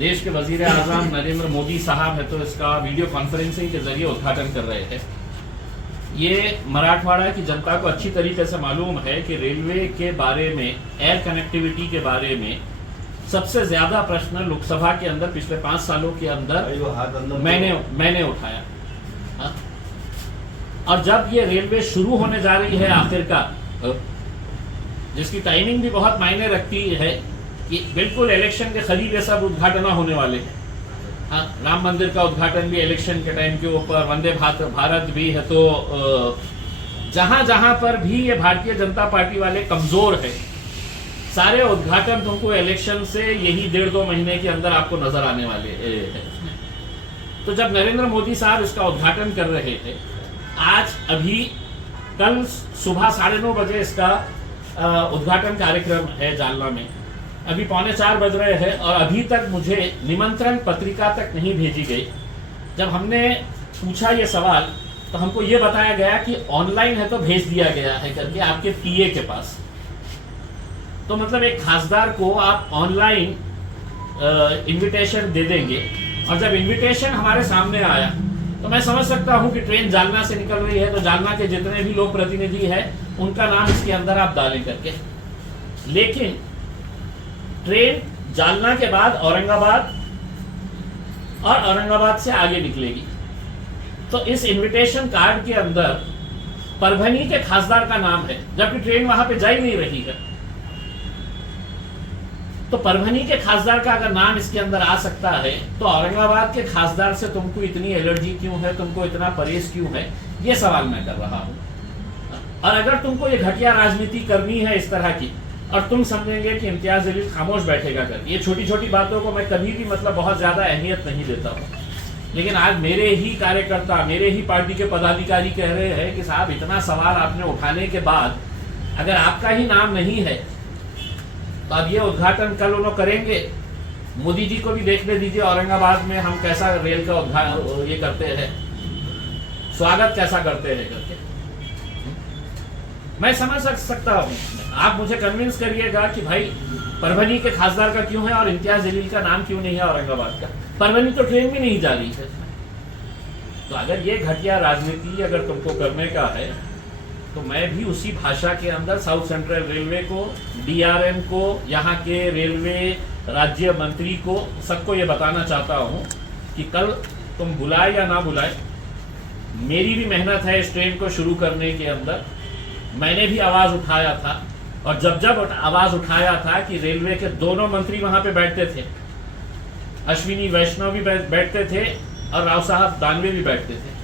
देश के वजीर आज़म नरेंद्र मोदी साहब है तो इसका वीडियो कॉन्फ्रेंसिंग के जरिए उद्घाटन कर रहे थे। ये मराठवाड़ा की जनता को अच्छी तरीके से मालूम है कि रेलवे के बारे में, एयर कनेक्टिविटी के बारे में सबसे ज्यादा प्रश्न लोकसभा के अंदर पिछले 5 सालों के अंदर मैंने उठाया। हाँ? और जब ये रेलवे शुरू होने जा रही है आखिरकार, जिसकी टाइमिंग भी बहुत मायने रखती है कि बिल्कुल इलेक्शन के करीब ये सब उद्घाटन होने वाले हैं। हाँ, राम मंदिर का उद्घाटन भी इलेक्शन के टाइम के ऊपर, वंदे भारत भी है, तो जहां जहां पर भी ये भारतीय जनता पार्टी वाले कमजोर है, सारे उद्घाटन तुमको इलेक्शन से यही 1.5-2 महीने के अंदर आपको नजर आने वाले हैं। तो जब नरेंद्र मोदी साहब इसका उद्घाटन कर रहे थे, आज अभी कल सुबह 9:30 बजे इसका उद्घाटन कार्यक्रम है जालना में, अभी 3:45 बज रहे हैं और अभी तक मुझे निमंत्रण पत्रिका तक नहीं भेजी गई। जब हमने पूछा ये सवाल तो हमको ये बताया गया कि ऑनलाइन है तो भेज दिया गया है करके आपके पीए के पास। तो मतलब एक खासदार को आप ऑनलाइन इनविटेशन दे देंगे, और जब इनविटेशन हमारे सामने आया तो मैं समझ सकता हूं कि ट्रेन जालना से निकल रही है तो जालना के जितने भी लोक प्रतिनिधि हैं उनका नाम इसके अंदर आप डालें करके। लेकिन ट्रेन जालना के बाद औरंगाबाद और औरंगाबाद से आगे निकलेगी, तो इस इनविटेशन कार्ड के अंदर परभनी के खासदार का नाम है, जबकि ट्रेन वहां पे जा ही नहीं रही है। तो परभनी के खासदार का अगर नाम इसके अंदर आ सकता है तो औरंगाबाद के खासदार से तुमको इतनी एलर्जी क्यों है, तुमको इतना परहेज क्यों है, ये सवाल मैं कर रहा हूं। और अगर तुमको ये घटिया राजनीति करनी है इस तरह की, और तुम समझेंगे कि इम्तियाज जलील खामोश बैठेगा कर, ये छोटी छोटी बातों को मैं कभी भी मतलब बहुत ज्यादा अहमियत नहीं देता हूँ, लेकिन आज मेरे ही कार्यकर्ता, मेरे ही पार्टी के पदाधिकारी कह रहे हैं कि साहब इतना सवाल आपने उठाने के बाद अगर आपका ही नाम नहीं है तो अब ये उद्घाटन कल उन्होंने करेंगे। मोदी जी को भी देखने दीजिए औरंगाबाद में हम कैसा रेल का उद्घाटन ये करते हैं, स्वागत कैसा करते हैं करके। मैं समझ सकता हूँ, आप मुझे कन्विंस करिएगा कि भाई परभनी के खासदार का क्यों है और इम्तियाज जलील का नाम क्यों नहीं है औरंगाबाद का। परभनी तो ट्रेन भी नहीं जा रही है। तो अगर ये घटिया राजनीति अगर तुमको करने का है तो मैं भी उसी भाषा के अंदर साउथ सेंट्रल रेलवे को, डीआरएम को, यहाँ के रेलवे राज्य मंत्री को, सबको ये बताना चाहता हूँ कि कल तुम बुलाए या ना बुलाए, मेरी भी मेहनत है इस ट्रेन को शुरू करने के अंदर। मैंने भी आवाज उठाया था, और जब जब आवाज उठाया था कि रेलवे के दोनों मंत्री वहां पे बैठते थे, अश्विनी वैष्णव भी बैठते थे और राव साहब दानवे भी बैठते थे,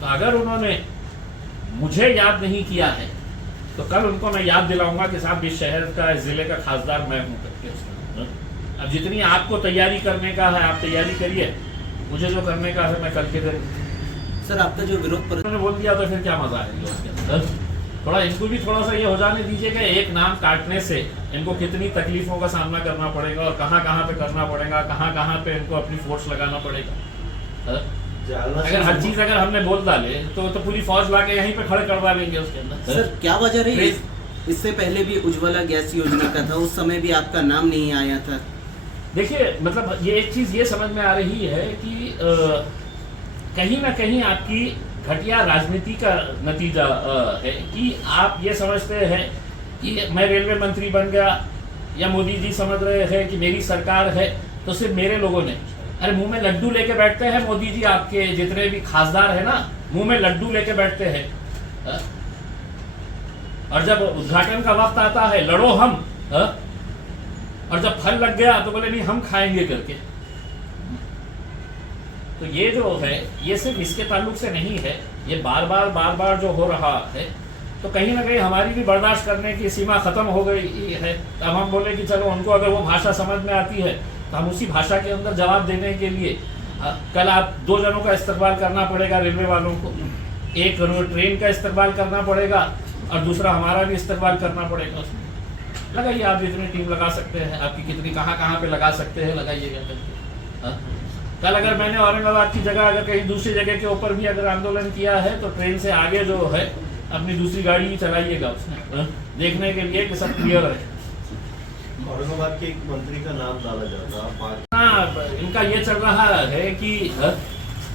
तो अगर उन्होंने मुझे याद नहीं किया है तो कल उनको मैं याद दिलाऊंगा कि साहब इस शहर का, इस जिले का खासदार मैं हूं करके। अब जितनी आपको तैयारी करने का है आप तैयारी करिए, मुझे जो करने का है मैं कल के दिन। सर आपका जो विरोध ने बोल दिया तो फिर क्या मजा आएगा उसके अंदर। थोड़ा इनको भी थोड़ा सा ये हो जाने दीजिए कि एक नाम काटने से इनको कितनी तकलीफों का सामना करना पड़ेगा और कहाँ कहाँ पे करना पड़ेगा, कहाँ कहाँ पे इनको अपनी फोर्स लगाना पड़ेगा। अगर हर चीज अगर हमने बोल डाले तो पूरी फौज लाके यहीं पे खड़े करवा लेंगे उसके अंदर। सर क्या वजह रही? इससे पहले भी उज्ज्वला गैस योजना का था, उस समय भी आपका नाम नहीं आया था। देखिए मतलब ये एक चीज ये समझ में आ रही है कि कहीं ना कहीं आपकी घटिया राजनीति का नतीजा है कि आप ये समझते हैं कि मैं रेलवे मंत्री बन गया, या मोदी जी समझ रहे हैं कि मेरी सरकार है तो सिर्फ मेरे लोगों ने, अरे मुंह में लड्डू लेके बैठते हैं मोदी जी, आपके जितने भी खासदार है ना मुंह में लड्डू लेके बैठते हैं। और जब उद्घाटन का वक्त आता है लड़ो हम, और जब फल लग गया तो बोले नहीं हम खाएंगे करके। तो ये जो है ये सिर्फ इसके ताल्लुक से नहीं है, ये बार बार जो हो रहा है, तो कहीं ना कहीं हमारी भी बर्दाश्त करने की सीमा खत्म हो गई है। अब हम बोले कि चलो उनको अगर वो भाषा समझ में आती है तो हम उसी भाषा के अंदर जवाब देने के लिए कल आप 2 जनों का इस्तेमाल करना पड़ेगा रेलवे वालों को, एक ट्रेन का इस्तेमाल करना पड़ेगा और दूसरा हमारा भी इस्तेमाल करना पड़ेगा। उसमें लगाइए, आप जितनी टीम लगा सकते हैं, आपकी कितनी कहाँ पे लगा सकते हैं लगाइएगा। कल अगर मैंने औरंगाबाद की जगह अगर कहीं दूसरी जगह के ऊपर भी अगर आंदोलन किया है तो ट्रेन से आगे जो है अपनी दूसरी गाड़ी चलाइएगा उसमें, देखने के लिए कि सब क्लियर है। औरंगाबाद के एक मंत्री का नाम डाला जाता है। हाँ, इनका ये चल रहा है कि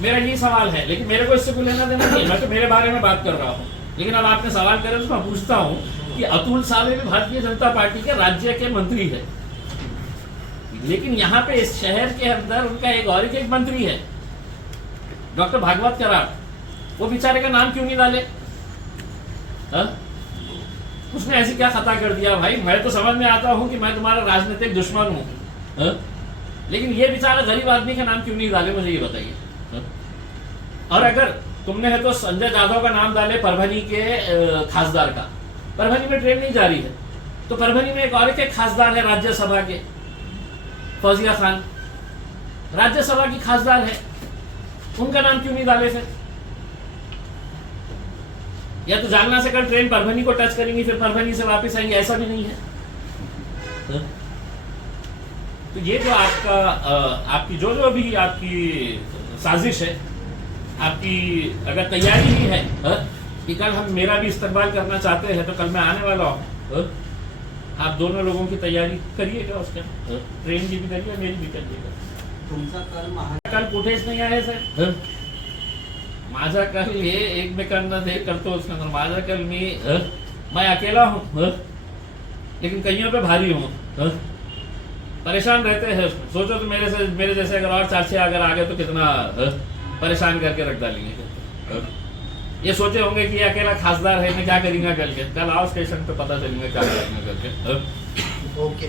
मेरा ये सवाल है, लेकिन मेरे को इससे कोई लेना देना नहीं है, मैं तो मेरे बारे में बात कर रहा हूँ। लेकिन अब आपने सवाल करे तो मैं पूछता हूँ कि अतुल सावे भी भारतीय जनता पार्टी के राज्य के मंत्री है, लेकिन यहाँ पे इस शहर के अंदर उनका एक और एक मंत्री है डॉक्टर भागवत कराड़, वो बेचारे का नाम क्यों नहीं डाले? उसने ऐसी क्या खता कर दिया भाई? मैं तो समझ में आता हूँ कि मैं तुम्हारा राजनीतिक दुश्मन हूँ, लेकिन ये बेचारा गरीब आदमी का नाम क्यों नहीं डाले, मुझे ये बताइए। और अगर तुमने है तो संजय जाधव का नाम डाले परभनी के खासदार का, परभनी में ट्रेन नहीं जा रही है, तो परभनी में एक और एक खासदार है राज्यसभा के, फौजिया खान राज्यसभा की खासदार है, उनका नाम क्यों नहीं डाले फिर? या तो जालना से कल ट्रेन परभनी को टच करेंगी, फिर परभनी से वापस आएंगे, ऐसा भी नहीं है। तो ये जो आपका आपकी जो भी आपकी साजिश है, आपकी अगर तैयारी ही है कि कल हम मेरा भी इस्तेमाल करना चाहते हैं, तो कल मैं आने वाला हूँ, आप दोनों लोगों की तैयारी करिएगा, उसके ट्रेन की भी करिए, मेरी भी करिएगा। कल फुटेज नहीं आए सर, माझा कल हे एकमेकांना हे करतो, माझा कल मैं अकेला हूँ, लेकिन कईयों पे भारी हूँ, परेशान रहते हैं। सोचो तो मेरे जैसे अगर और 4-6 अगर आ गए तो कितना परेशान करके रख डालेंगे। ये सोचे होंगे कि ये अकेला खासदार है, मैं क्या करेंगे कल आओ स्टेशन पे पता चलेंगे क्या करेंगे करके। ओके।